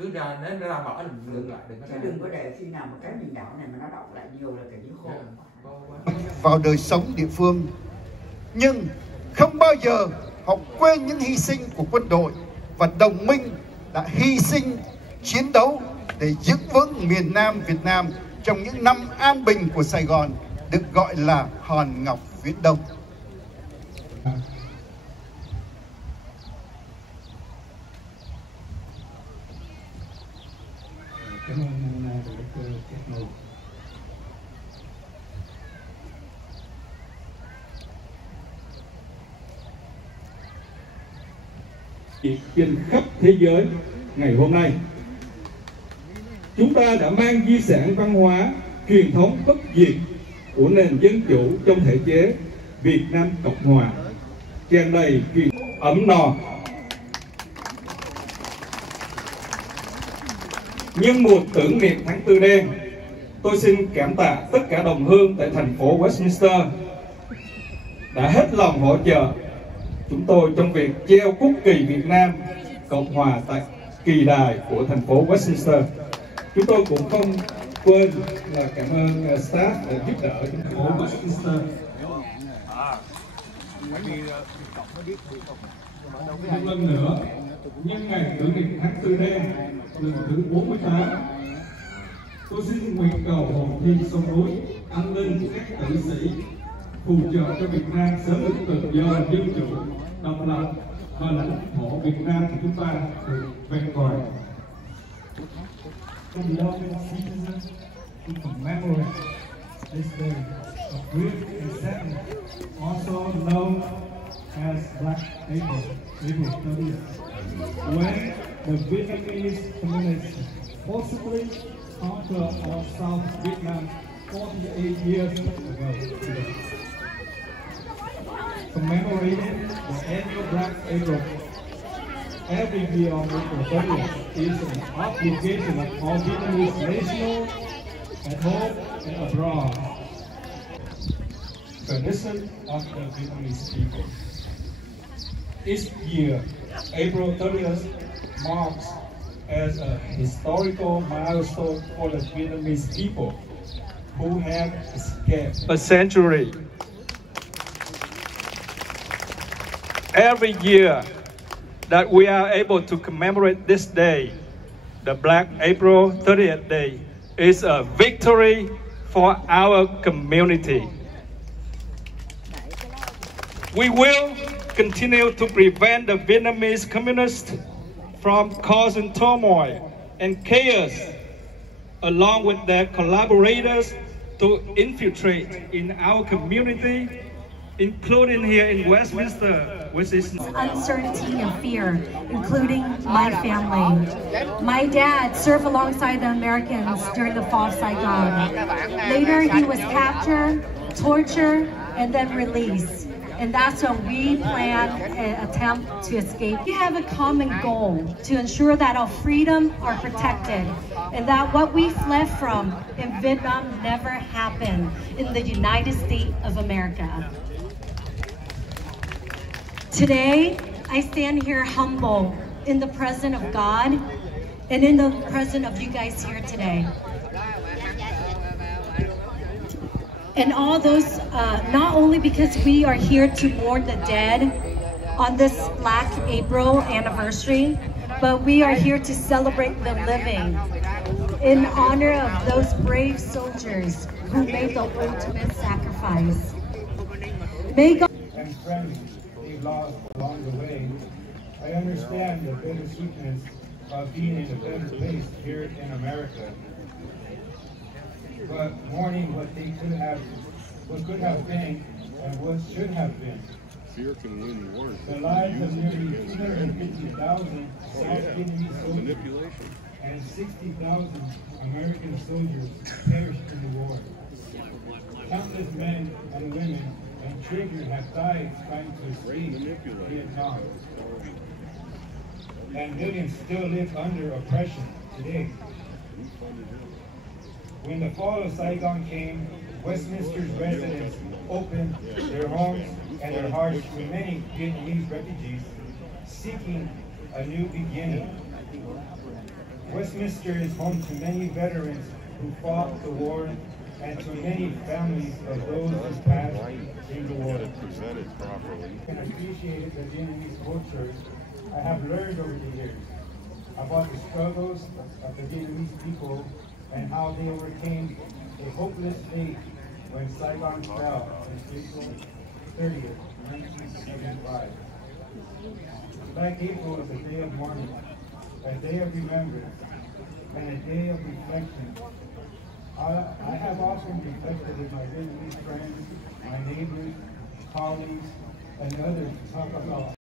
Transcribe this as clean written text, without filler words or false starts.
cứ ra nó ra mở đừng lại, đừng có để khi nào mà cái mình đảo này mà nó đọng lại nhiều là kiểu như khô. Vào đời sống địa phương, nhưng không bao giờ họ quên những hy sinh của quân đội và đồng minh đã hy sinh chiến đấu để giữ vững miền Nam Việt Nam trong những năm an bình của Sài Gòn, được gọi là hòn ngọc Viễn Đông. Cảm ơn anh Director Techno. Trên khắp thế giới ngày hôm nay, chúng ta đã mang di sản văn hóa, truyền thống bất diệt của nền dân chủ trong thể chế Việt Nam Cộng Hòa, tràn đầy truyền ấm no. Nhân mùa tưởng niệm tháng Tư đen, tôi xin cảm tạ tất cả đồng hương tại thành phố Westminster đã hết lòng hỗ trợ chúng tôi trong việc treo quốc kỳ Việt Nam Cộng Hòa tại kỳ đài của thành phố Westminster. Chúng tôi cũng không quên là cảm ơn staff đã giúp đỡ thành phố Westminster. Một lần nữa, nhân ngày tưởng niệm tháng Tư đen lần thứ 48, tôi xin nguyện cầu hồn thiên sông núi, an ninh các tử sĩ, phù trợ cho Việt Nam sớm được tự do, dân chủ, độc lập và lãnh thổ Việt Nam của chúng ta được vẹn toàn. Beloved citizens, to commemorate this day of grief and sadness, also known as Black April, April 30th, when the Vietnamese communists forcibly conquered all South Vietnam 48 years ago today. Commemorating the annual Black April every year on April 30th is an obligation of all Vietnamese nationals at home and abroad. Tradition of the Vietnamese people. Each year, April 30th marks as a historical milestone for the Vietnamese people who have escaped a century. Every year that we are able to commemorate this day, the Black April 30th Day, is a victory for our community. We will continue to prevent the Vietnamese communists from causing turmoil and chaos, along with their collaborators, to infiltrate in our community, including here in Westminster, which is uncertainty and fear, including my family. My dad served alongside the Americans during the fall of Saigon. Later, he was captured, tortured, and then released. And that's when we plan an attempt to escape. We have a common goal to ensure that our freedom are protected and that what we fled from in Vietnam never happened in the United States of America. Today, I stand here humble in the presence of God and in the presence of you guys here today. And all those, not only because we are here to mourn the dead on this Black April anniversary, but we are here to celebrate the living in honor of those brave soldiers who made the ultimate sacrifice. May God and friends we've lost along the way, I understand the bittersweetness of being in a better place here in America. But mourning what they could have been, and what should have been. Fear can win wars. The lives of nearly 250,000 South Vietnamese soldiers and 60,000 American soldiers perished in the war. Countless men and women and children have died trying to escape Vietnam. And millions still live under oppression today. When the fall of Saigon came, Westminster's residents opened their homes and their hearts to many Vietnamese refugees seeking a new beginning. Westminster is home to many veterans who fought the war and to many families of those who passed in the war. Presented properly. And appreciated the Vietnamese culture I have learned over the years about the struggles of the Vietnamese people and how they overcame a hopeless fate when Saigon fell on April 30th, 1975. Black April is a day of mourning, a day of remembrance, and a day of reflection. I have often reflected with my Vietnamese friends, my neighbors, colleagues, and others to talk about